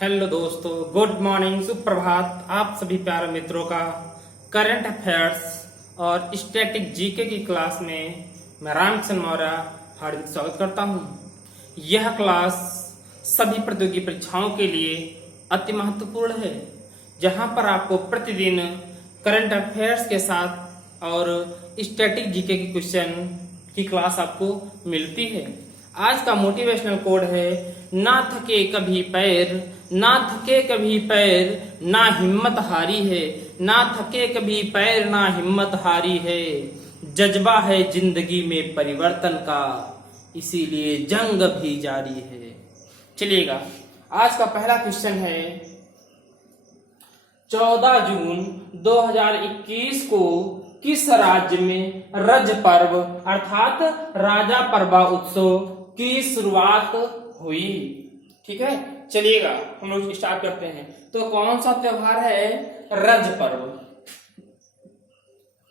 Hello दोस्तों, good morning, सुप्रभात। आप सभी प्यारे मित्रों का करंट अफेयर्स और स्टैटिक जीके की क्लास में मैं रामचंद्र मौर्य हार्दिक स्वागत करता हूं। यह क्लास सभी प्रतियोगी परीक्षाओं के लिए अति महत्वपूर्ण है, जहां पर आपको प्रतिदिन करंट अफेयर्स के साथ और स्टैटिक जीके की क्वेश्चन की क्लास आपको मिलती है। आज का मोटिवेशनल कोड है, ना थके कभी पैर, ना थके कभी पैर, ना हिम्मत हारी है, ना थके कभी पैर, ना हिम्मत हारी है। जज्बा है जिंदगी में परिवर्तन का, इसीलिए जंग भी जारी है। चलिएगा, आज का पहला क्वेश्चन है, 14 जून 2021 को किस राज्य में रज पर्व अर्थात राजा पर्वा उत्सव की शुरुआत हुई? ठीक है, चलिएगा हम लोग स्टार्ट करते हैं। तो कौन सा त्योहार है? रज पर्व।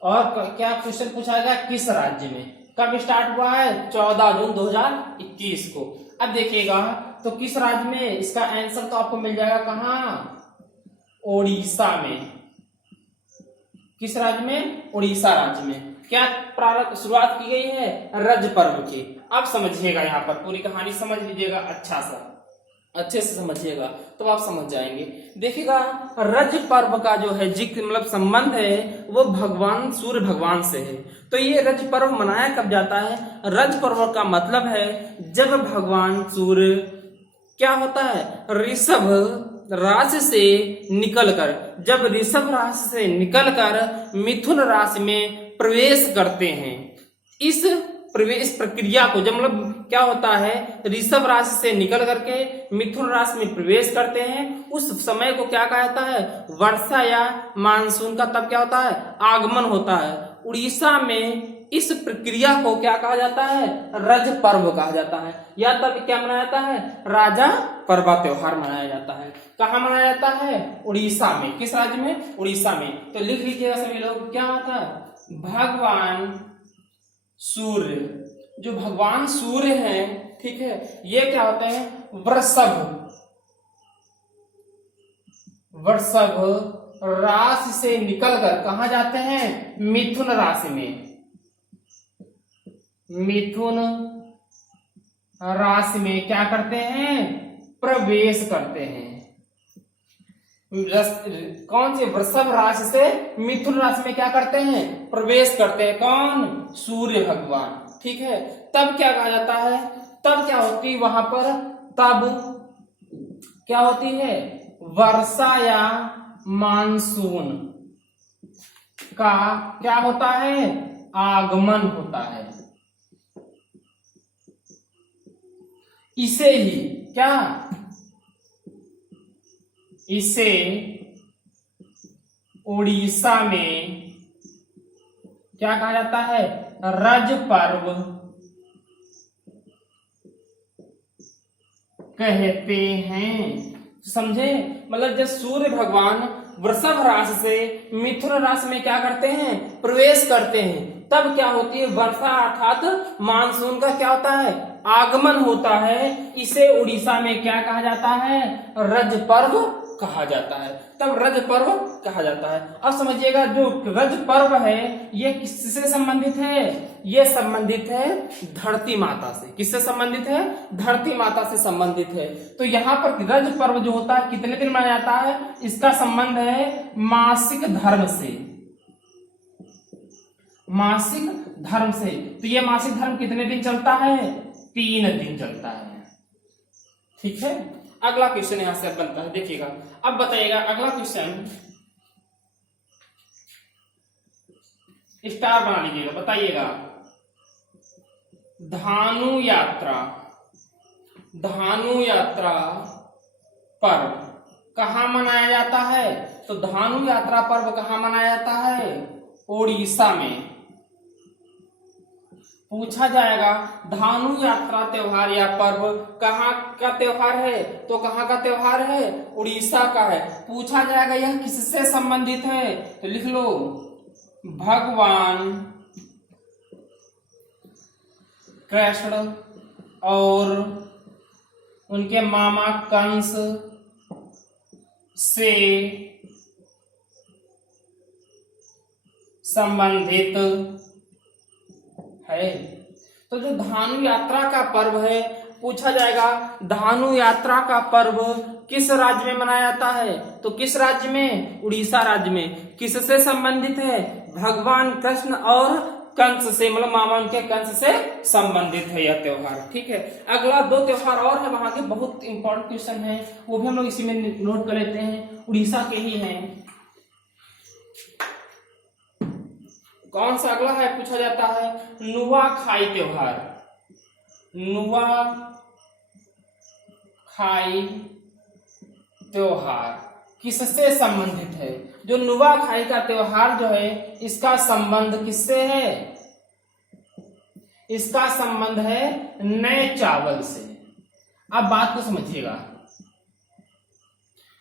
और क्या क्वेश्चन पूछा गया, किस राज्य में, कब स्टार्ट हुआ है? 14 जून 2021 को। अब देखिएगा, तो किस राज्य में, इसका आंसर तो आपको मिल जाएगा कहाँ? ओडिशा में। किस राज्य में? उड़ीसा राज्य में। क्या प्रारंभ शुरुआत की गई है? रज पर्व की। अब समझिएगा, यहाँ पर पूरी कहानी समझ लीजिएगा, अच्छे से समझिएगा तो आप समझ जाएंगे। देखिएगा, रज पर्व का जो है जिक्र मतलब संबंध है वो भगवान सूर्य भगवान से है। तो ये रज पर्व मनाया कब जाता है? रज पर्व का मतलब है जब भगवान सूर्य क्या होता है, ऋषभ राशि से निकलकर, जब ऋषभ राशि से निकलकर मिथुन राशि में प्रवेश करते हैं। इस प्रवेश प्रक्रिया को जब मतलब क्या होता है, ऋषभ राशि से निकल करके मिथुन राशि में प्रवेश करते हैं, उस समय को क्या कहा जाता है? वर्षा या मानसून का तब क्या होता है? आगमन होता है। उड़ीसा में इस प्रक्रिया को क्या कहा जाता है? रज पर्व कहा जाता है, या तब क्या मनाया जाता है? राजा पर्वा त्योहार मनाया जाता है। कहाँ मनाया जाता है? उड़ीसा में। किस राज्य में? उड़ीसा में। तो लिख लीजिएगा सभी लोग, क्या होता है? भगवान सूर्य, जो भगवान सूर्य हैं, ठीक है, ये क्या होते हैं? वृषभ राशि से निकलकर कहा जाते हैं? मिथुन राशि में। मिथुन राशि में क्या करते हैं? प्रवेश करते हैं। कौन से? वृषभ राशि से मिथुन राशि में क्या करते हैं? प्रवेश करते हैं। कौन? सूर्य भगवान। ठीक है, तब क्या कहा जाता है? तब क्या होती है वहां पर? तब क्या होती है? वर्षा या मानसून का क्या होता है? आगमन होता है। इसे ही क्या, इसे उड़ीसा में क्या कहा जाता है? रज पर्व कहते हैं। समझे? मतलब जब सूर्य भगवान वृषभ राशि से मिथुन राशि में क्या करते हैं? प्रवेश करते हैं, तब क्या होती है? वर्षा अर्थात मानसून का क्या होता है? आगमन होता है। इसे उड़ीसा में क्या कहा जाता है? रज पर्व कहा जाता है। तब रज पर्व कहा जाता है। अब समझिएगा, जो रज पर्व है ये किससे संबंधित है? ये संबंधित है धरती माता से। किससे संबंधित है? धरती माता से संबंधित है। तो यहाँ पर रज पर्व जो होता है कितने दिन मनाया जाता है? इसका संबंध है मासिक धर्म से। मासिक धर्म से। तो ये मासिक धर्म कितने दिन चलता है? 3 दिन चलता है। ठीक है, अगला क्वेश्चन यहां से बनता है, देखिएगा। अब बताइएगा, अगला क्वेश्चन स्टार बना लीजिएगा, बताइएगा। धानु यात्रा पर्व कहाँ मनाया जाता है? तो धानु यात्रा पर्व कहाँ मनाया जाता है? ओडिशा में। पूछा जाएगा, धानु यात्रा त्योहार या पर्व कहाँ का त्योहार है? तो कहाँ का त्योहार है? उड़ीसा का है। पूछा जाएगा यह किससे संबंधित है? तो लिख लो, भगवान कृष्ण और उनके मामा कंस से संबंधित है। तो जो धानु यात्रा का पर्व है, पूछा जाएगा धानु यात्रा का पर्व किस राज्य में मनाया जाता है, तो किस राज्य में, उड़ीसा राज्य में। किससे संबंधित है, भगवान कृष्ण और कंस से, मतलब मामा उनके कंस से संबंधित है यह त्योहार। ठीक है, अगला 2 त्योहार और है, वहां के बहुत इंपॉर्टेंट क्वेश्चन है, वो भी हम लोग इसी में नोट कर लेते हैं, उड़ीसा के ही हैं। कौन सा अगला है, पूछा जाता है नुआखाई त्योहार। नुआखाई त्योहार किससे संबंधित है, जो नुआखाई का त्योहार जो है इसका संबंध किससे है, इसका संबंध है नए चावल से। अब बात को समझिएगा,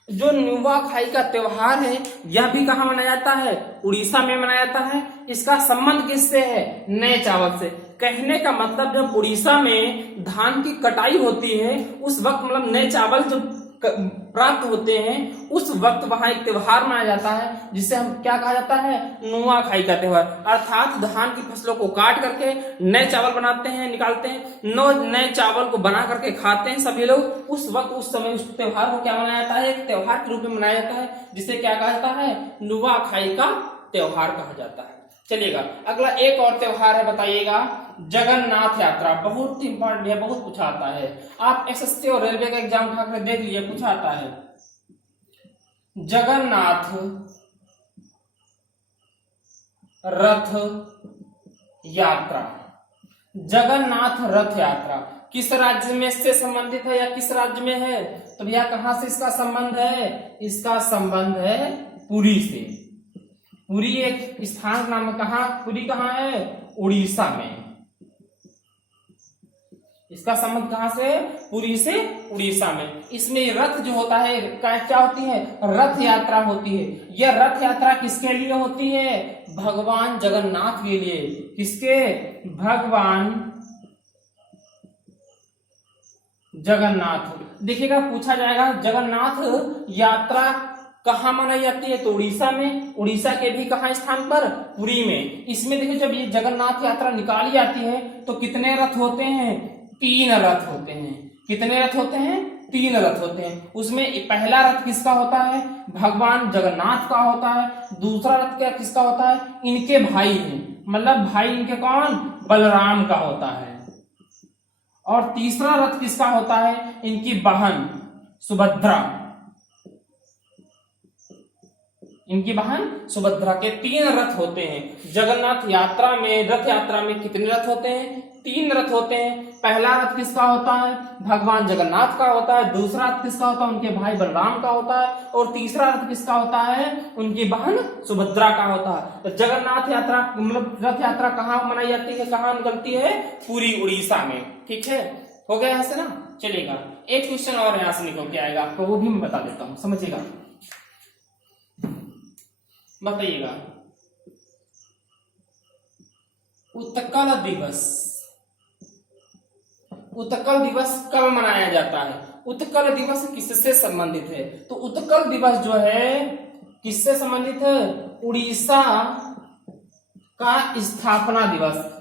जो नुआखाई का त्योहार है यह भी कहाँ मनाया जाता है, उड़ीसा में मनाया जाता है। इसका संबंध किससे है, नए चावल से। कहने का मतलब जब उड़ीसा में धान की कटाई होती है उस वक्त, मतलब नए चावल जो प्राप्त होते हैं उस वक्त वहां एक त्योहार मनाया जाता है जिसे हम क्या कहा जाता है, नुआखाई का त्योहार। अर्थात धान की फसलों को काट करके नए चावल बनाते हैं, निकालते हैं, नए चावल को बना करके खाते हैं सभी लोग। उस वक्त उस समय उस त्योहार को क्या मनाया जाता है, एक त्योहार के रूप में मनाया जाता है जिसे क्या कहा जाता है, नुआखाई का त्योहार कहा जाता है। चलिएगा, अगला एक और त्योहार है, बताइएगा जगन्नाथ यात्रा। बहुत इंपॉर्टेंट है, बहुत पूछा आता है। आप एसएससी और रेलवे का एग्जाम उठा कर देख लीजिए, पूछा आता है जगन्नाथ रथ यात्रा। जगन्नाथ रथ यात्रा किस राज्य में से संबंधित है या किस राज्य में है, तो भैया कहां से इसका संबंध है, इसका संबंध है पुरी से। पुरी एक स्थान का नाम, कहां, पुरी कहां है, उड़ीसा में। इसका संबंध कहां से, पुरी से उड़ीसा में। इसमें रथ जो होता है, क्या होती है, रथ यात्रा होती है। यह रथ यात्रा किसके लिए होती है, भगवान जगन्नाथ के लिए। किसके, भगवान जगन्नाथ। देखिएगा, पूछा जाएगा जगन्नाथ यात्रा कहाँ मनाई जाती है, तो उड़ीसा में। उड़ीसा के भी कहाँ स्थान पर, पुरी में। इसमें देखिए, जब ये जगन्नाथ यात्रा निकाली जाती है तो कितने रथ होते हैं, 3 रथ होते हैं। कितने रथ होते हैं, 3 रथ होते हैं। उसमें पहला रथ किसका होता है, भगवान जगन्नाथ का होता है। दूसरा रथ क्या किसका होता है, इनके भाई हैं, मतलब भाई इनके कौन, बलराम का होता है। और तीसरा रथ किसका होता है, इनकी बहन सुभद्रा। इनकी बहन सुभद्रा के 3 रथ होते हैं। जगन्नाथ यात्रा में, रथ यात्रा में कितने रथ होते हैं, 3 रथ होते हैं। पहला रथ किसका होता है, भगवान जगन्नाथ का होता है। दूसरा रथ किसका होता है, उनके भाई बलराम का होता है। और तीसरा रथ किसका होता है, उनकी बहन सुभद्रा का होता है। तो जगन्नाथ यात्रा, मतलब रथ यात्रा कहाँ मनाई जाती है, कहाँ निकलती है, पूरी उड़ीसा में। ठीक है, हो गया यहाँ से ना। चलेगा, एक क्वेश्चन और यहाँ से निकल के आएगा, आपको वो भी मैं बता देता हूँ, समझिएगा। बताइएगा, उत्कल दिवस, उत्कल दिवस कब मनाया जाता है, उत्कल दिवस किससे संबंधित है, तो उत्कल दिवस जो है किससे संबंधित है, उड़ीसा का स्थापना दिवस।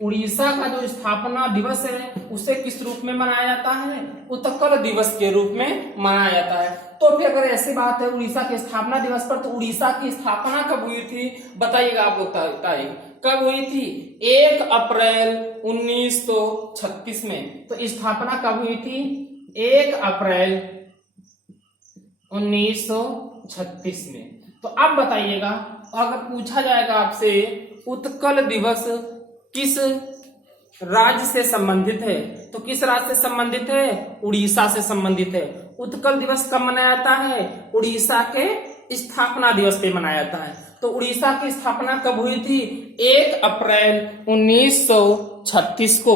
उड़ीसा का जो स्थापना दिवस है उसे किस रूप में मनाया जाता है, उत्कल दिवस के रूप में मनाया जाता है। तो फिर अगर ऐसी बात है उड़ीसा के स्थापना दिवस पर, तो उड़ीसा की स्थापना कब हुई थी, बताइएगा आप लोग तारीख कब हुई थी, 1 अप्रैल 1936 में। तो स्थापना कब हुई थी, 1 अप्रैल 1936 में। तो अब बताइएगा, अगर पूछा जाएगा आपसे उत्कल दिवस किस राज्य से संबंधित है, तो किस राज्य से संबंधित है, उड़ीसा से संबंधित है। उत्कल दिवस कब मनाया जाता है, उड़ीसा के स्थापना दिवस पे मनाया जाता है। तो उड़ीसा की स्थापना कब हुई थी, 1 अप्रैल 1936 को।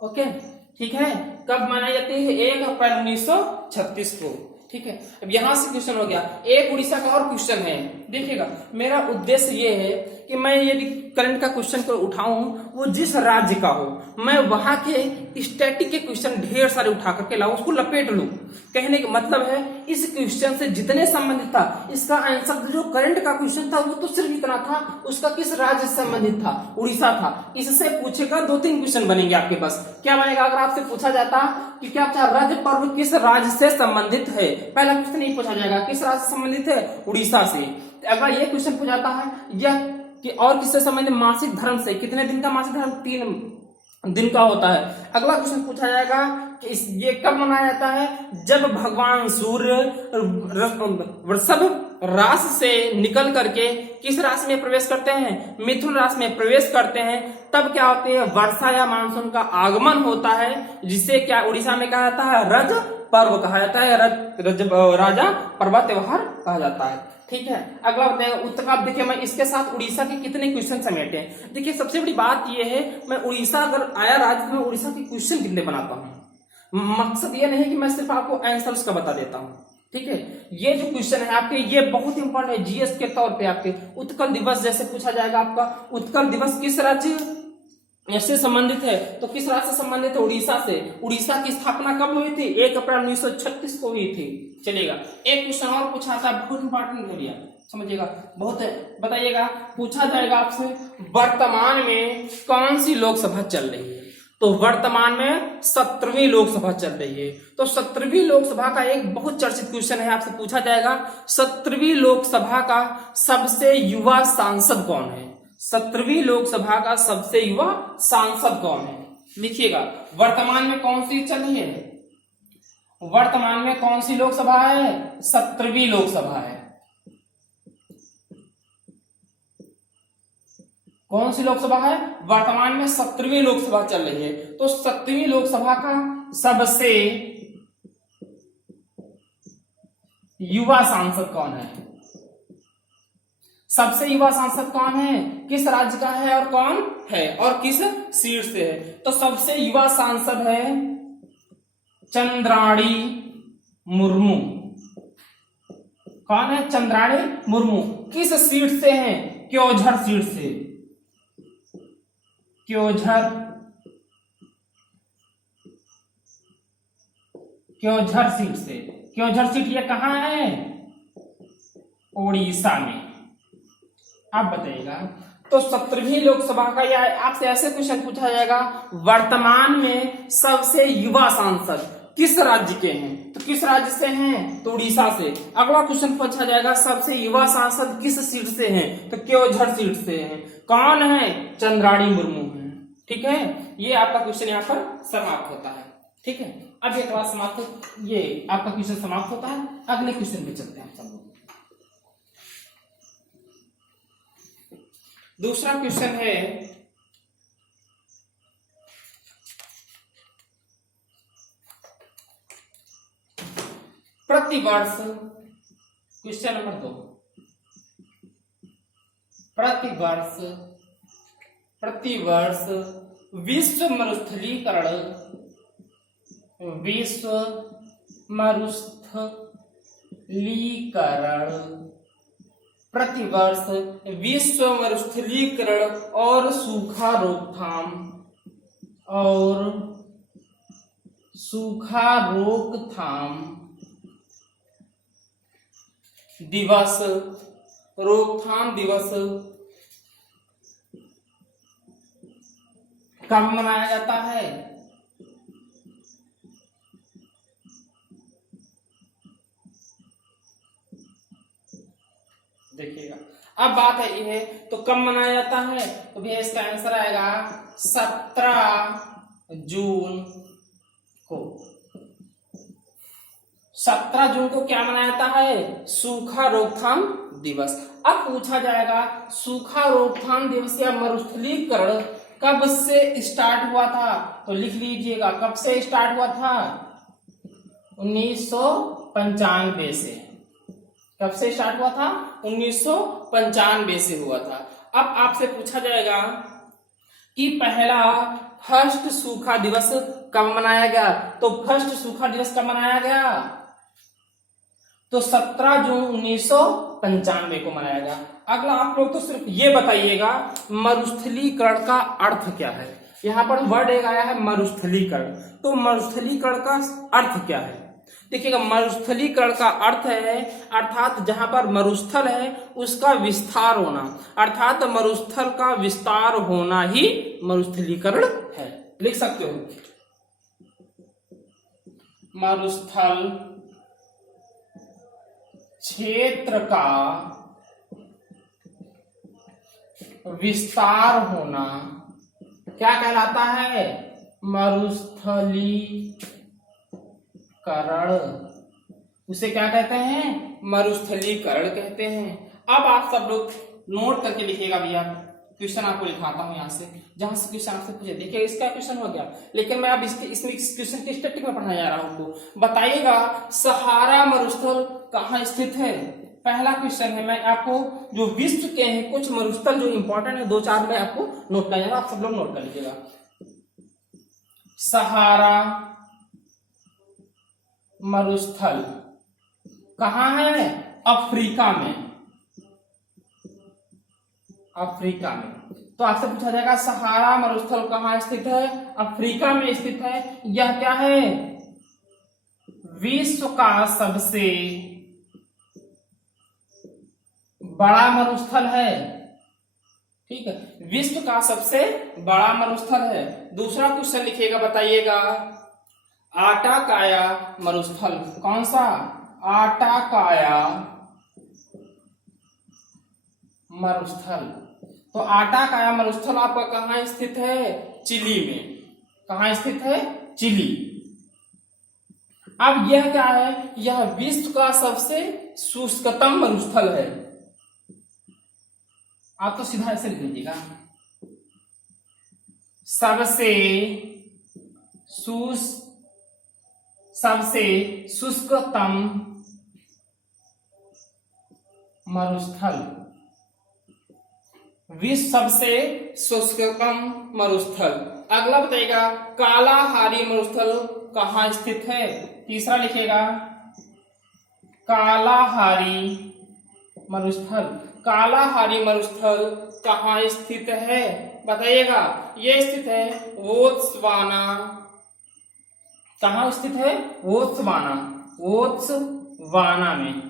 ओके, ठीक है, कब मनाई जाती है, 1 अप्रैल 1936 को। ठीक है, अब यहां से क्वेश्चन हो गया। एक उड़ीसा का और क्वेश्चन है, देखिएगा मेरा उद्देश्य ये है कि मैं यदि करंट का क्वेश्चन को उठाऊं वो जिस राज्य का हो मैं वहां के स्टैटिक के क्वेश्चन ढेर सारे उठा करके लाऊं, उसको लपेट लूं। कहने का मतलब है इस क्वेश्चन से जितने संबंधित था इसका आंसर जो करंट का क्वेश्चन था वो तो सिर्फ इतना था, उसका किस राज्य से संबंधित था, उड़ीसा था। इससे पूछेगा 2-3 क्वेश्चन बनेंगे आपके पास। क्या बनेगा अगर आपसे पूछा जाता कि क्या राज्य पर्व किस राज्य से संबंधित है, पहला क्वेश्चन नहीं पूछा जाएगा किस राज्य से संबंधित है, उड़ीसा से। अगर ये क्वेश्चन पूछा जाता है यह कि और किससे संबंधित, मासिक धर्म से, कितने दिन का मासिक धर्म, 3 दिन का होता है। अगला क्वेश्चन पूछा जाएगा कि ये कब मनाया जाता है, जब भगवान सूर्य वृषभ राशि से निकल करके किस राशि में प्रवेश करते हैं, मिथुन राशि में प्रवेश करते हैं, तब क्या होती है वर्षा या मानसून का आगमन होता है, जिसे क्या उड़ीसा में कहा जाता है रज पर्व कहा जाता है, राजा पर्व त्योहार कहा जाता है। ठीक है, अगला बताएगा उत्तर। आप देखिए मैं इसके साथ उड़ीसा के कितने क्वेश्चन समेटे हैं। देखिए सबसे बड़ी बात यह है मैं उड़ीसा अगर आया राज्य तो मैं उड़ीसा के क्वेश्चन कितने बनाता हूँ। मकसद ये नहीं कि मैं सिर्फ आपको आंसर्स का बता देता हूँ। ठीक है, ये जो क्वेश्चन है आपके ये बहुत इंपॉर्टेंट है जीएस के तौर पे। आपके उत्कल दिवस जैसे पूछा जाएगा आपका उत्कल दिवस किस राज्य से संबंधित है, तो किस राज्य से संबंधित है, उड़ीसा से। उड़ीसा की स्थापना कब हुई थी, 1 अप्रैल 1936 को हुई थी। चलेगा एक क्वेश्चन और पूछा था, बहुत इंपॉर्टेंट भैया समझिएगा, बहुत है, बताइएगा पूछा जाएगा आपसे वर्तमान में कौन सी लोकसभा चल रही है, तो वर्तमान में 17वीं लोकसभा चल रही है। तो 17वीं लोकसभा का एक बहुत चर्चित क्वेश्चन है, आपसे पूछा जाएगा 17वीं लोकसभा का सबसे युवा सांसद कौन है, 17वीं लोकसभा का सबसे युवा सांसद कौन है। लिखिएगा वर्तमान में कौन सी चल रही है, वर्तमान में कौन सी लोकसभा है, 17वीं लोकसभा है। कौन सी लोकसभा है, वर्तमान में 17वीं लोकसभा चल रही है। तो 17वीं लोकसभा का सबसे युवा सांसद कौन है, सबसे युवा सांसद कौन है, किस राज्य का है और कौन है और किस सीट से है। तो सबसे युवा सांसद है चंद्राणी मुर्मू। कौन है, चंद्राणी मुर्मू। किस सीट से हैं, क्योंझर सीट से, क्योंझर सीट से। क्योंझर सीट ये कहां है, उड़ीसा में। आप बताइएगा तो 17वीं लोकसभा का या आपसे ऐसे क्वेश्चन पूछा जाएगा वर्तमान में सबसे युवा सांसद किस राज्य के हैं, तो किस राज्य से हैं, तो उड़ीसा से। अगला क्वेश्चन पूछा जाएगा सबसे युवा सांसद किस सीट से हैं, तो क्योंझर सीट से हैं। कौन है, चंद्राणी मुर्मू है। ठीक है, ये आपका क्वेश्चन यहाँ पर समाप्त होता है। ठीक है, अब ये क्लास समाप्त, ये आपका क्वेश्चन समाप्त होता है। अगले क्वेश्चन पे चलते हैं सब लोग। दूसरा क्वेश्चन है प्रतिवर्ष, क्वेश्चन नंबर 2, प्रतिवर्ष विश्व मरुस्थलीकरण, प्रतिवर्ष विश्व मरुस्थलीकरण और सूखा रोकथाम दिवस, रोकथाम दिवस कब मनाया जाता है। देखिएगा अब बात है ये तो कब मनाया जाता है, तो भैया इसका आंसर आएगा 17 जून को। 17 जून को क्या मनाया जाता है, सूखा रोकथाम दिवस। अब पूछा जाएगा सूखा रोकथाम दिवस या मरुस्थलीकरण कब से स्टार्ट हुआ था, तो लिख लीजिएगा कब से स्टार्ट हुआ था, 1995 से। कब से स्टार्ट हुआ था, 1995 से हुआ था। अब आपसे पूछा जाएगा कि पहला फर्स्ट सूखा दिवस कब मनाया गया, तो फर्स्ट सूखा दिवस कब मनाया गया, तो 17 जून 1995 1995 को मनाया गया। अगला आप लोग तो सिर्फ ये बताइएगा मरुस्थलीकरण का अर्थ क्या है। यहाँ पर वर्ड एक आया है मरुस्थलीकरण, तो मरुस्थलीकरण का अर्थ क्या है? देखिएगा, मरुस्थलीकरण का अर्थ है अर्थात जहां पर मरुस्थल है उसका विस्तार होना, अर्थात मरुस्थल का विस्तार होना ही मरुस्थलीकरण है। लिख सकते हो मरुस्थल क्षेत्र का विस्तार होना क्या कहलाता है? मरुस्थलीकरण। उसे क्या कहते हैं? मरुस्थलीकरण कहते हैं। अब आप सब लोग नोट करके लिखिएगा भैया, क्वेश्चन आपको लिखाता हूं यहां से, जहां से क्वेश्चन आपसे पूछे। देखिए इसका क्वेश्चन हो गया, लेकिन मैं अब इसमें क्वेश्चन की स्टैटिक में पढ़ाने जा रहा हूं आपको। बताइएगा सहारा मरुस्थल कहाँ स्थित है? पहला क्वेश्चन है, मैं आपको जो विश्व के हैं कुछ मरुस्थल जो इंपॉर्टेंट है 2-4 में आपको नोट कर, आप सब लोग नोट कर लीजिएगा। सहारा मरुस्थल कहाँ है? अफ्रीका में। अफ्रीका में। तो आपसे पूछा जाएगा सहारा मरुस्थल कहाँ स्थित है? अफ्रीका में स्थित है। यह क्या है? विश्व का सबसे बड़ा मरुस्थल है। ठीक है, विश्व का सबसे बड़ा मरुस्थल है। दूसरा क्वेश्चन लिखिएगा, बताइएगा आटाकाया मरुस्थल कौन सा? आटाकाया मरुस्थल। तो आटाकाया मरुस्थल आपका कहाँ स्थित है? चिली में। कहाँ स्थित है? चिली। अब यह क्या है? यह विश्व का सबसे शुष्कतम मरुस्थल है। आप तो सीधा ऐसे लिख लीजिएगा, सबसे शुष्कतम मरुस्थल, विश्व सबसे शुष्कतम मरुस्थल। अगला बताइएगा कालाहारी मरुस्थल कहाँ स्थित है? तीसरा लिखिएगा कालाहारी मरुस्थल। कालाहारी मरुस्थल कहाँ स्थित है? बताइएगा। यह स्थित है बोत्सवाना। कहाँ स्थित है? बोत्सवाना। बोत्सवाना में।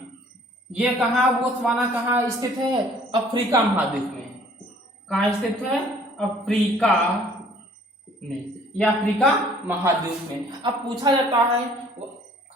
यह कहाँ बोत्सवाना कहाँ स्थित है? अफ्रीका महाद्वीप में। कहाँ स्थित है? अफ्रीका में या अफ्रीका महाद्वीप में। अब पूछा जाता है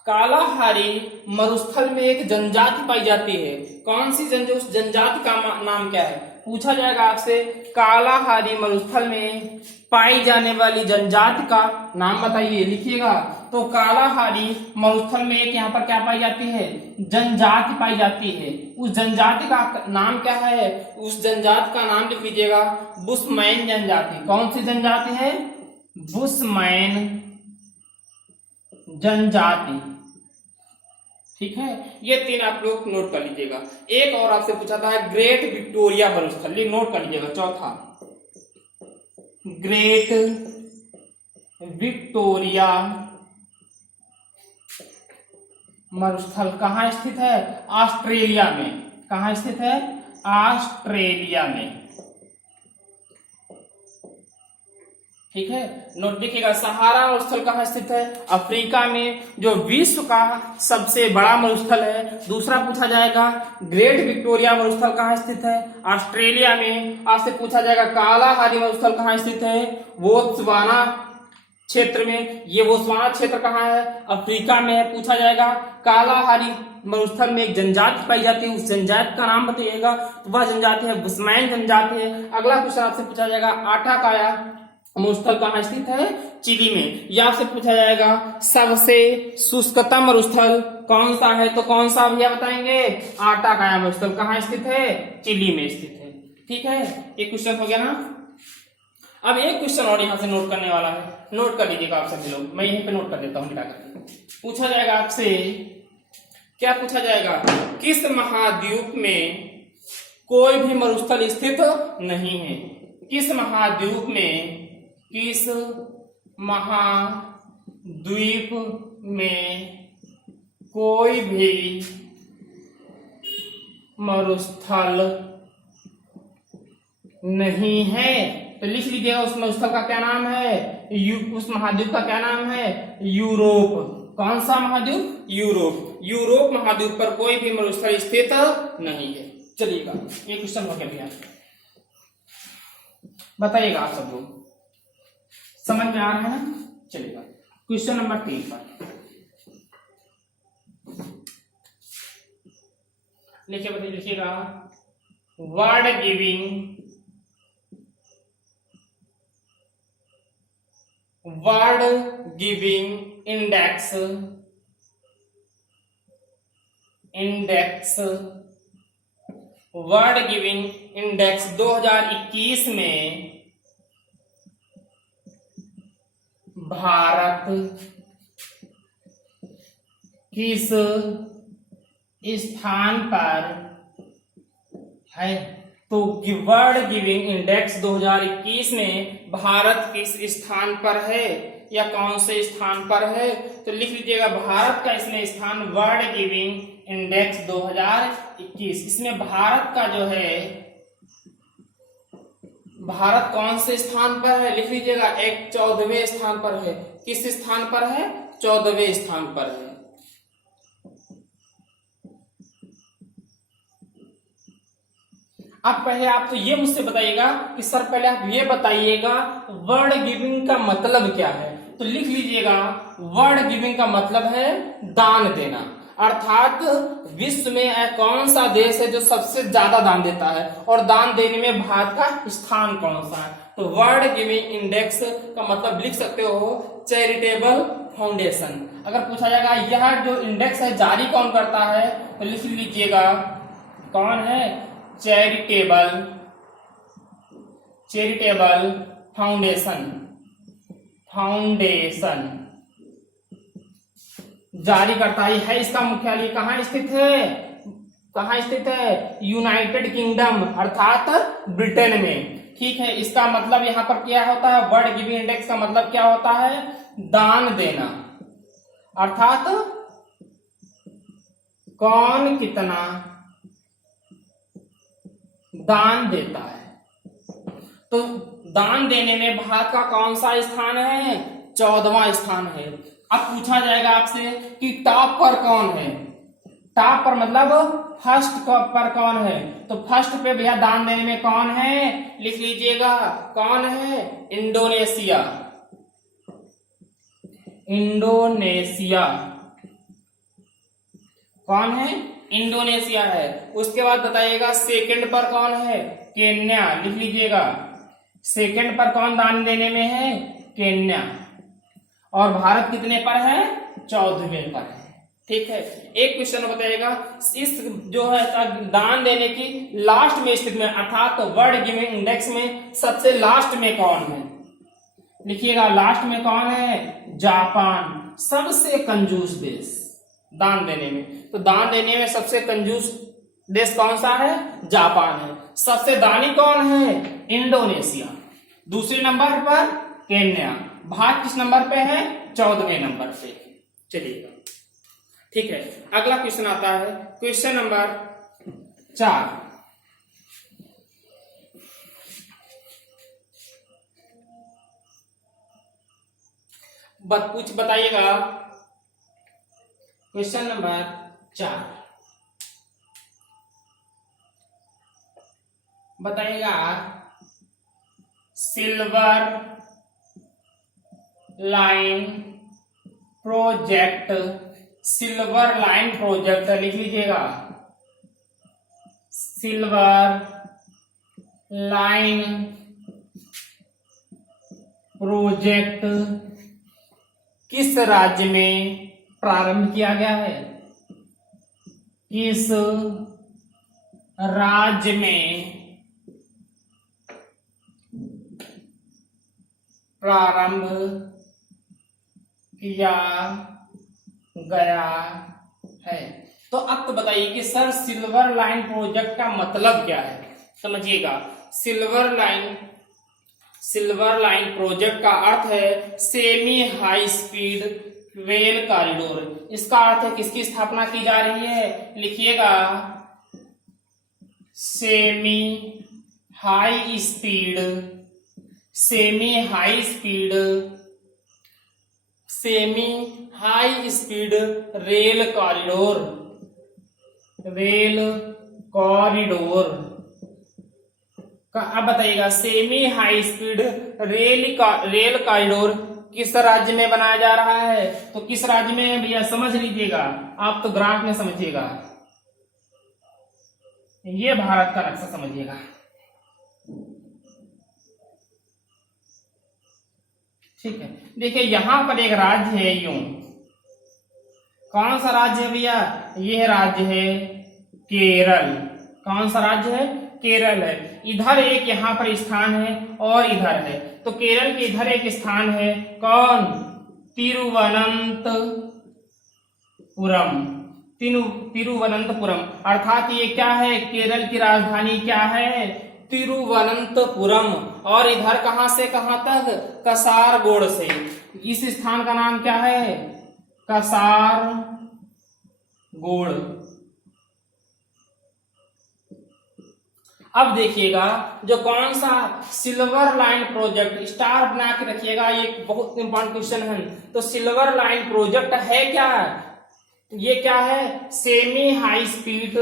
कालाहारी मरुस्थल में एक जनजाति पाई जाती है, कौन सी उस जनजाति का नाम क्या है? पूछा जाएगा आपसे कालाहारी मरुस्थल में पाई जाने वाली जनजाति का नाम बताइए। लिखिएगा। तो कालाहारी मरुस्थल में एक यहाँ पर क्या पाई जाती है? जनजाति पाई जाती है। उस जनजाति का नाम क्या है? उस जनजाति का नाम लिख लीजिएगा बुशमैन जनजाति। कौन सी जनजाति है? बुशमैन जनजाति। ठीक है, ये 3 आप लोग नोट कर लीजिएगा। एक और आपसे पूछा था ग्रेट विक्टोरिया मरुस्थल, ये नोट कर लीजिएगा। चौथा ग्रेट विक्टोरिया मरुस्थल कहाँ स्थित है? ऑस्ट्रेलिया में। कहाँ स्थित है? ऑस्ट्रेलिया में। ठीक है, नोट देखिएगा। सहारा मरुस्थल कहाँ स्थित है? अफ्रीका में, जो विश्व का सबसे बड़ा मरुस्थल है। दूसरा पूछा जाएगा ग्रेट विक्टोरिया मरुस्थल कहाँ स्थित है? ऑस्ट्रेलिया में। आपसे पूछा जाएगा कालाहारी मरुस्थल कहाँ स्थित है? बोत्सवाना क्षेत्र में। ये बोत्सवाना क्षेत्र कहाँ है? अफ्रीका में है। पूछा जाएगा कालाहारी मरुस्थल में एक जनजाति पाई जाती है, उस जनजाति का नाम बताइएगा। तो वह जनजाति है बुशमैन जनजाति है। अगला क्वेश्चन आपसे पूछा जाएगा आटाकाया मरुस्थल कहाँ स्थित है? चिली में। या आपसे पूछा जाएगा सबसे शुष्कतम मरुस्थल कौन सा है? तो कौन सा भैया बताएंगे? आटाकाया मरुस्थल कहाँ स्थित है? चिली में स्थित है। ठीक है, एक क्वेश्चन हो गया ना। अब एक क्वेश्चन और यहाँ से नोट करने वाला है, नोट कर लीजिएगा आप सभी लोग। मैं यहीं पे नोट कर देता हूँ मिटा करके। पूछा जाएगा आपसे, क्या पूछा जाएगा? किस महाद्वीप में कोई भी मरुस्थल स्थित नहीं है? किस महाद्वीप में, किस महाद्वीप में कोई भी मरुस्थल नहीं है। तो लिख लीजिएगा उस मरुस्थल का क्या नाम है, उस महाद्वीप का क्या नाम है, यूरोप। कौन सा महाद्वीप, यूरोप। यूरोप महाद्वीप पर कोई भी मरुस्थल स्थित नहीं है। चलिएगा ये क्वेश्चन हो गया भैया, बताइएगा आप सब लोग समझ में आ रहा है ना। चलिएगा क्वेश्चन नंबर 3 पर लिखिएगा word giving index word giving index 2021 में भारत किस स्थान पर है। तो वर्ल्ड गिविंग इंडेक्स 2021 में भारत किस स्थान पर है या कौन से स्थान पर है। तो लिख लीजिएगा भारत का इसमें स्थान वर्ल्ड गिविंग इंडेक्स 2021। इसमें भारत का जो है, भारत कौन से स्थान पर है, लिख लीजिएगा एक 14वें स्थान पर है। किस स्थान पर है, 14वें स्थान पर है। अब पहले आप तो ये मुझसे बताइएगा कि सर पहले आप ये बताइएगा वर्ड गिविंग का मतलब क्या है। तो लिख लीजिएगा वर्ड गिविंग का मतलब है दान देना, अर्थात विश्व में कौन सा देश है जो सबसे ज्यादा दान देता है और दान देने में भारत का स्थान कौन सा है। तो वर्ड गिविंग इंडेक्स का मतलब लिख सकते हो चैरिटेबल फाउंडेशन। अगर पूछा जाएगा यह जो इंडेक्स है जारी कौन करता है, तो लिख लीजिएगा कौन है, चैरिटेबल फाउंडेशन जारी करता है। इसका मुख्यालय कहाँ स्थित है, यूनाइटेड किंगडम अर्थात ब्रिटेन में। ठीक है, इसका मतलब यहाँ पर क्या होता है, वर्ड गिविंग इंडेक्स का मतलब क्या होता है, दान देना, अर्थात कौन कितना दान देता है। तो दान देने में भारत का कौन सा स्थान है, 14वां स्थान है। अब पूछा जाएगा आपसे कि टॉप पर कौन है, टॉप पर मतलब फर्स्ट पर कौन है। तो फर्स्ट पे भैया दान देने में कौन है, लिख लीजिएगा कौन है, इंडोनेशिया कौन है, इंडोनेशिया है। उसके बाद बताइएगा सेकंड पर कौन है, केन्या। लिख लीजिएगा सेकंड पर कौन दान देने में है, केन्या। और भारत कितने पर है, 14वें पर है। ठीक है, एक क्वेश्चन बताइएगा इस जो है दान देने की लास्ट में स्थित में, अर्थात वर्ल्ड गिविंग इंडेक्स में सबसे लास्ट में कौन है। लिखिएगा लास्ट में कौन है, जापान, सबसे कंजूस देश दान देने में। तो दान देने में सबसे कंजूस देश कौन सा है, जापान है। सबसे दानी कौन है, इंडोनेशिया। दूसरे नंबर पर केन्या। भारत किस नंबर पे है, 14वें नंबर पे। चलिएगा ठीक है, अगला क्वेश्चन आता है क्वेश्चन नंबर 4। कुछ बताइएगा क्वेश्चन नंबर 4 बताइएगा सिल्वर लाइन प्रोजेक्ट लिख लीजिएगा सिल्वर लाइन प्रोजेक्ट किस राज्य में प्रारंभ किया गया है, किस राज्य में प्रारंभ किया गया है। तो अब तो बताइए कि सर सिल्वर लाइन प्रोजेक्ट का मतलब क्या है। समझिएगा सिल्वर लाइन प्रोजेक्ट का अर्थ है semi high speed rail corridor. इसका अर्थ है किसकी स्थापना की जा रही है, लिखिएगा semi high speed, semi high speed, semi high speed rail corridor, rail corridor का अब बताइएगा semi high speed rail corridor किस राज्य में बनाया जा रहा है? तो किस राज्य में भैया समझ लीजिएगा, आप तो ग्राफ में समझिएगा, ये भारत का नक्शा समझिएगा। ठीक है, देखिए यहां पर एक राज्य है यूं, कौन सा राज्य है भैया? यह राज्य है केरल। कौन सा राज्य है? केरल है। इधर एक यहां पर स्थान है और इधर है, तो केरल के इधर एक स्थान है, कौन? तिरुवनंतपुरम। तिरुवनंतपुरम अर्थात ये क्या है? केरल की राजधानी क्या है? तिरुवनंतपुरम। और इधर कहां से कहां तक? कसारगोड से। इस स्थान का नाम क्या है? कसारगोड। अब देखिएगा जो कौन सा सिल्वर लाइन प्रोजेक्ट, स्टार बना के रखिएगा, ये बहुत इंपॉर्टेंट क्वेश्चन है। तो सिल्वर लाइन प्रोजेक्ट है क्या? ये क्या है? Semi high speed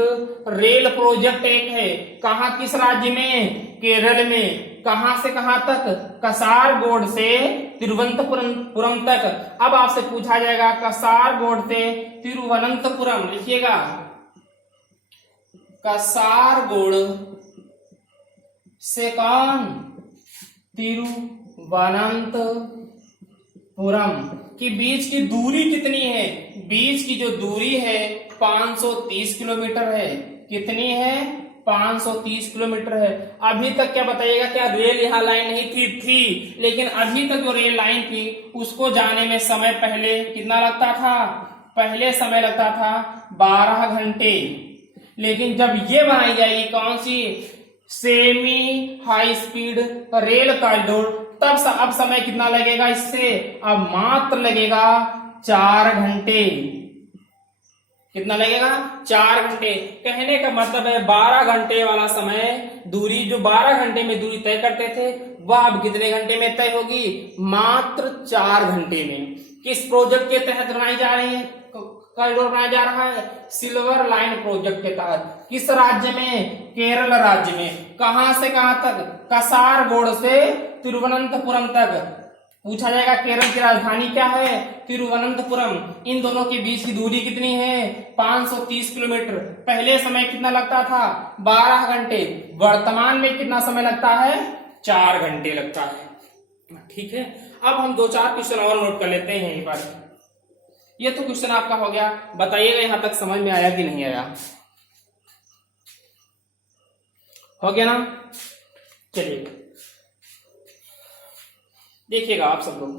rail project एक है। कहा? किस राज्य में? केरल में। कहां से कहां तक? कसारगोड से तिरुवनंतपुरम तक। अब आपसे पूछा जाएगा कसारगोड से तिरुवनंतपुरम, लिखिएगा कसारगोड से कौन? तिरुवनंतपुरम की बीच की दूरी कितनी है? बीच की जो दूरी है 530 किलोमीटर है। कितनी है? 530 किलोमीटर है। अभी तक क्या बताइएगा, क्या रेल यहाँ लाइन नहीं थी, लेकिन अभी तक जो रेल लाइन थी उसको जाने में समय पहले कितना लगता था? पहले समय लगता था 12 घंटे। लेकिन जब ये बनाई जाएगी कौन सी? Semi high speed rail corridor, तब अब समय कितना लगेगा इससे? अब मात्र लगेगा 4 घंटे। कितना लगेगा? 4 घंटे। कहने का मतलब है 12 घंटे वाला समय दूरी, जो 12 घंटे में दूरी तय करते थे वह अब कितने घंटे में तय होगी? मात्र 4 घंटे में। किस प्रोजेक्ट के तहत बनाई जा रही है? कॉरिडोर बनाया जा रहा है सिल्वर लाइन प्रोजेक्ट के तहत। किस राज्य में? केरल राज्य में। कहां से कहां तक? कसारगोड से तिरुवनंतपुरम तक। पूछा जाएगा केरल की राजधानी क्या है? तिरुवनंतपुरम। इन दोनों के बीच की दूरी कितनी है? 530 किलोमीटर। पहले समय कितना लगता था? 12 घंटे। वर्तमान में कितना समय लगता है? 4 घंटे लगता है। ठीक है, अब हम 2-4 क्वेश्चन और नोट कर लेते हैं यहीं पर। ये तो क्वेश्चन आपका हो गया, बताइएगा यहां तक समझ में आया कि नहीं आया? हो गया ना? चलिए देखिएगा आप सब लोग,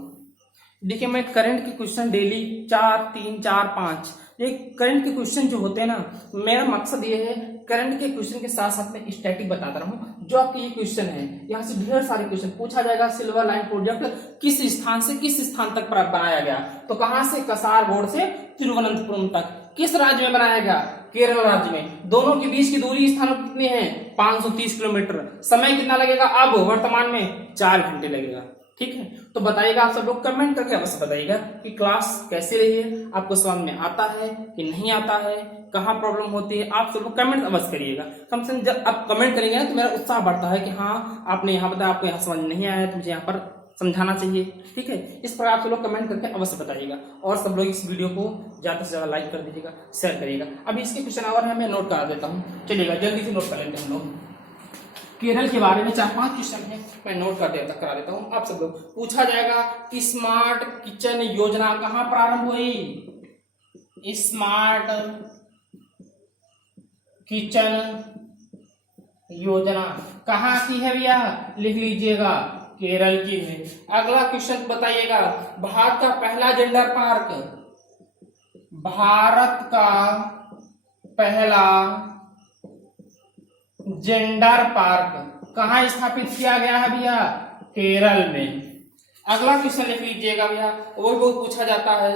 देखिए मैं करंट के क्वेश्चन डेली 4, 3, 4, 5 ये करंट के क्वेश्चन जो होते हैं ना, मेरा मकसद ये है करंट के क्वेश्चन के साथ साथ में स्टैटिक बताता रहूं। जो आपके ये क्वेश्चन है, यहाँ से ढेर सारे क्वेश्चन पूछा जाएगा। सिल्वर लाइन प्रोजेक्ट किस स्थान से किस स्थान तक बनाया गया? तो कहां से? कसारगोड से तिरुवनंतपुरम तक। किस राज्य में बनाया गया? केरल राज्य में। दोनों के बीच की दूरी स्थानों कितनी है? 530 किलोमीटर। समय कितना लगेगा? अब वर्तमान में 4 घंटे लगेगा। ठीक है, तो बताइएगा आप सब लोग, कमेंट करके अवश्य बताइएगा कि क्लास कैसी रही है, आपको समझ में आता है कि नहीं आता है, कहाँ प्रॉब्लम होती है। आप सब लोग कमेंट अवश्य करिएगा। कम से कम जब आप कमेंट करेंगे ना तो मेरा उत्साह बढ़ता है कि हाँ आपने यहाँ बताया, आपको यहाँ समझ नहीं आया तो मुझे यहाँ पर समझाना चाहिए। ठीक है, इस पर आप सब लोग कमेंट करके अवश्य बताइएगा। और सब लोग इस वीडियो को ज्यादा से ज्यादा लाइक कर दीजिएगा, शेयर करिएगा। अभी इसके क्वेश्चन और है, मैं नोट करा देता हूँ। चलिएगा जल्दी से नोट कर लेते हैं हम लोग। केरल के बारे में 4-5 क्वेश्चन है, मैं नोट करा देता हूं आप सब लोग। पूछा जाएगा स्मार्ट किचन योजना कहां प्रारंभ हुई? स्मार्ट किचन योजना कहां की है भैया? लिख लीजिएगा, केरल की है। अगला क्वेश्चन बताइएगा, भारत का पहला जेंडर पार्क, भारत का पहला जेंडर पार्क कहां स्थापित किया गया है भैया? केरल में। अगला क्वेश्चन लिख लीजिएगा भैया, वो बहुत पूछा जाता है,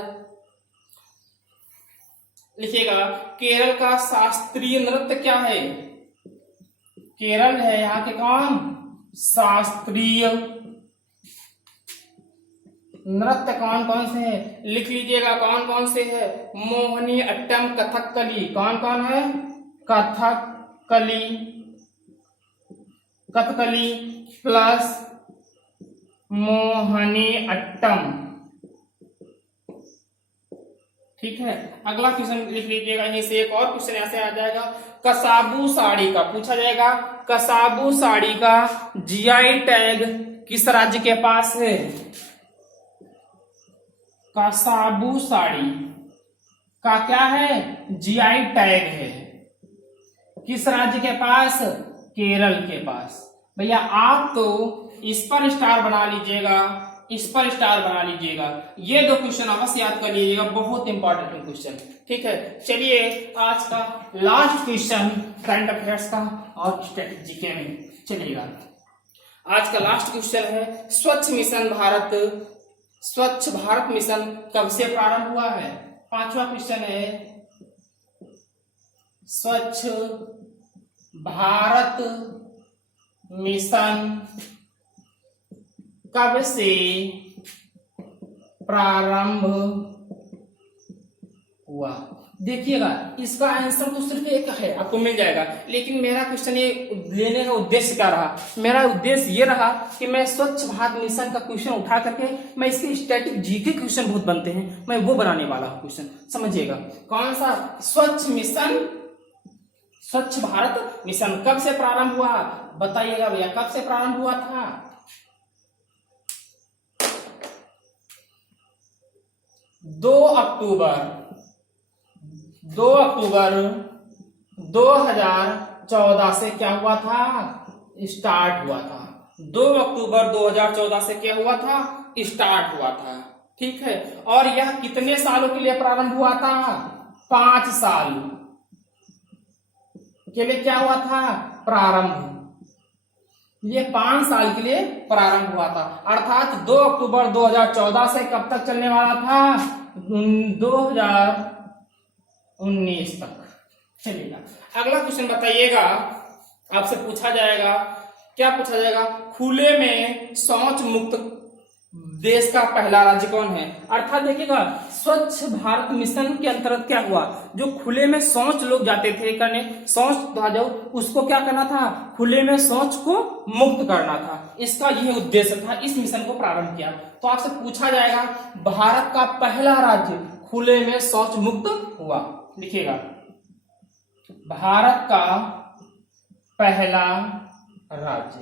लिखिएगा केरल का शास्त्रीय नृत्य क्या है? केरल है यहाँ के कौन शास्त्रीय नृत्य कौन कौन से हैं, लिख लीजिएगा कौन कौन से है। मोहिनी अट्टम, कथकली, कौन कौन है, कथकली, कथकली प्लस मोहिनी अट्टम। ठीक है, अगला क्वेश्चन लिख लीजिएगा, यहीं से एक और क्वेश्चन ऐसे आ जाएगा। कसाबू साड़ी का पूछा जाएगा, कसाबू साड़ी का जीआई टैग किस राज्य के पास है। कसाबू साड़ी का क्या है, जीआई टैग है, किस राज्य के पास, केरल के पास। भैया आप तो इस पर स्टार बना लीजिएगा, इस पर स्टार बना लीजिएगा, ये दो क्वेश्चन अवश्य याद कर लीजिएगा, बहुत इंपॉर्टेंट क्वेश्चन। ठीक है, चलिए आज का लास्ट क्वेश्चन करंट अफेयर्स का और स्ट्रेटेजी के में चलिएगा। आज का लास्ट क्वेश्चन है स्वच्छ मिशन भारत, स्वच्छ भारत मिशन कब से प्रारंभ हुआ है। पांचवा क्वेश्चन है स्वच्छ भारत मिशन कब से प्रारंभ हुआ। देखिएगा इसका आंसर तो सिर्फ एक है, आपको मिल जाएगा, लेकिन मेरा क्वेश्चन ये लेने का उद्देश्य क्या रहा, मेरा उद्देश्य ये रहा कि मैं स्वच्छ भारत मिशन का क्वेश्चन उठा करके मैं इसके स्टैटिक जीके क्वेश्चन बहुत बनते हैं, मैं वो बनाने वाला हूँ क्वेश्चन। समझिएगा कौन सा स्वच्छ मिशन, स्वच्छ भारत मिशन कब से प्रारंभ हुआ, बताइएगा भैया कब से प्रारंभ हुआ था। 2 अक्टूबर 2014 से क्या हुआ था, स्टार्ट हुआ था। 2 अक्टूबर 2014 से क्या हुआ था, स्टार्ट हुआ था। ठीक है, और यह कितने सालों के लिए प्रारंभ हुआ था, 5 साल के लिए क्या हुआ था प्रारंभ, ये 5 साल के लिए प्रारंभ हुआ था। अर्थात 2 अक्टूबर 2014 से कब तक चलने वाला था, 2019 तक चलेगा। अगला क्वेश्चन बताइएगा, आपसे पूछा जाएगा, क्या पूछा जाएगा, खुले में शौच मुक्त देश का पहला राज्य कौन है। अर्थात देखिएगा स्वच्छ भारत मिशन के अंतर्गत क्या हुआ, जो खुले में शौच लोग जाते थे करने, शौच था जो उसको क्या करना था, खुले में शौच को मुक्त करना था, इसका यह उद्देश्य था, इस मिशन को प्रारंभ किया। तो आपसे पूछा जाएगा भारत का पहला राज्य खुले में शौच मुक्त हुआ, लिखिएगा भारत का पहला राज्य